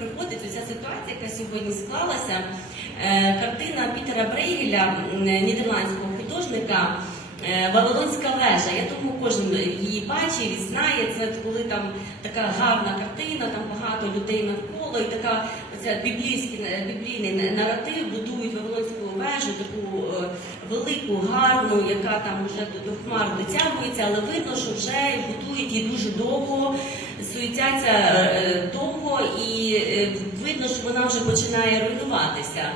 приходить оця ситуація, яка сьогодні склалася. Е, Картина Пітера Брейгеля, нідерландського художника. е, Вавилонська вежа. Я думаю, кожен її бачив, знає. Це коли там така гарна картина, там багато людей навколо, і така оця біблійський е, біблійний наратив будують Вавилонську вежу, таку велику, гарну, яка там вже до, хмар дотягується, але видно, що вже будують її дуже довго, суетяться е, і е, видно, що вона вже починає руйнуватися.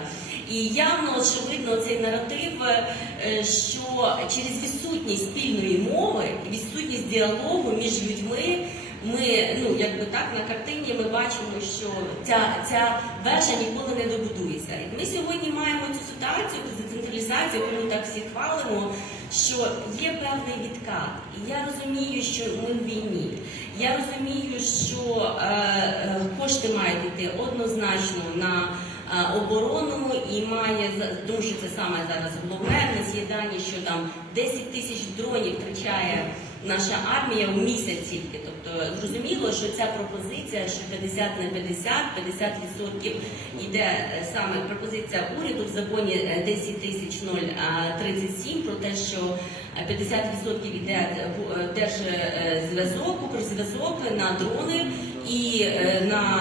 І явно очевидно цей наратив, е, що через відсутність спільної мови, відсутність діалогу між людьми. Ми, ну якби так на картині ми бачимо, що ця, ця вежа ніколи не добудується. І ми сьогодні маємо цю ситуацію, децентралізацію, яку ми так всі хвалимо, що є певний відкат. І я розумію, що ми в війні. Я розумію, що е, кошти мають йти однозначно на е, оборону і має тому що це саме зараз головне. В нас що там 10 тисяч дронів втрачає наша армія в місяць тільки. Тобто зрозуміло, що ця пропозиція, що 50 на 50, 50% йде е, саме пропозиція уряду в законі е, 10 тисяч 037 про те, що е, 50% йде е, е, держзв'язок, укрзв'язок на дрони і е, на е,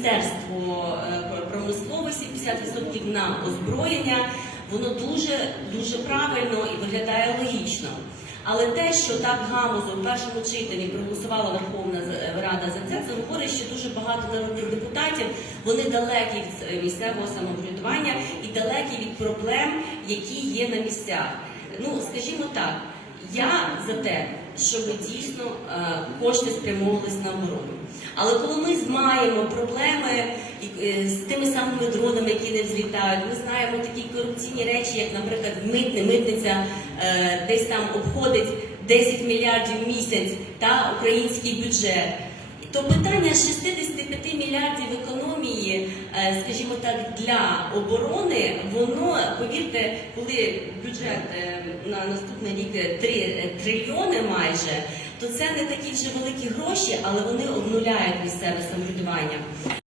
міністерство е, промисловості 50% на озброєння. Воно дуже дуже правильно і виглядає логічно. Але те, що так гамузом в першому читанні проголосувала Верховна Рада за це, це говорить, що дуже багато народних депутатів вони далекі від е, місцевого самоврядування і далекі від проблем, які є на місцях. Ну скажімо так, я за те, щоб дійсно е, кошти спрямовувалися на оборону. Але коли ми маємо проблеми е, з тими самими дронами, які не взлітають, ми знаємо такі корупційні речі, як, наприклад, митне, митниця е, десь там обходить 10 мільярдів в місяць та український бюджет. То питання 65 мільярдів економії, е, скажімо так, для оборони, воно, повірте, коли бюджет е, на наступний рік 3 трильйони майже, то це не такі вже великі гроші, але вони обнуляють місцеве самоврядування.